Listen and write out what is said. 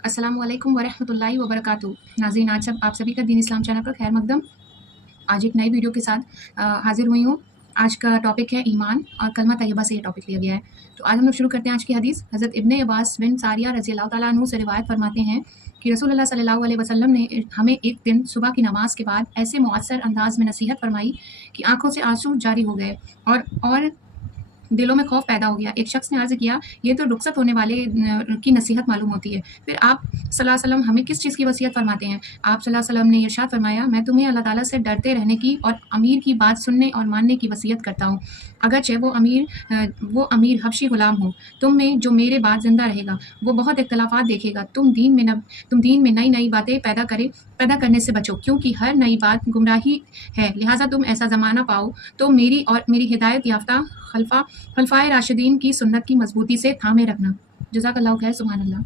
अस्सलामुअलैकुम वरहमतुल्लाहि वबरकातुहू। नाज़रीन, आज सब आप सभी का दीन इस्लाम चैनल पर खैर मकदम। आज एक नई वीडियो के साथ हाज़िर हुई हूँ। आज का टॉपिक है ईमान और कलमा तैयबा से ये टॉपिक लिया गया है। तो आज हम लोग शुरू करते हैं आज की हदीस। हज़रत इब्ने अब्बास बिन सारिया रज़ियल्लाहु तआला अन्हु से रिवायत फरमाते हैं कि रसूलुल्लाह सल्लल्लाहु अलैहि वसल्लम ने हमें एक दिन सुबह की नमाज के बाद ऐसे मुअस्सर अंदाज में नसीहत फरमाई कि आंखों से आंसू जारी हो गए और दिलों में खौफ पैदा हो गया। एक शख्स ने अर्ज़ किया, ये तो रुखसत होने वाले की नसीहत मालूम होती है। फिर आप सल्लल्लाहु अलैहि वसल्लम हमें किस चीज़ की वसीयत फरमाते हैं? आप सल्लल्लाहु अलैहि वसल्लम ने इरशाद फरमाया, मैं तुम्हें अल्लाह ताला से डरते रहने की और अमीर की बात सुनने और मानने की वसीयत करता हूँ। अगरचे वो अमीर हबशी गुलाम हो, तुम में जो मेरे बाद ज़िंदा रहेगा, वो बहुत इख्तिलाफ़ात देखेगा। तुम दीन में नई-नई बातें पैदा करने से बचो, क्योंकि हर नई बात गुमराही है। लिहाज़ा तुम ऐसा ज़माना पाओ तो मेरी और मेरी हिदायत याफ़्ता खलफ़ाए राशिदीन की सुन्नत की मज़बूती से थामे रखना। जज़ाकल्लाहु खैर, सुभान अल्लाह।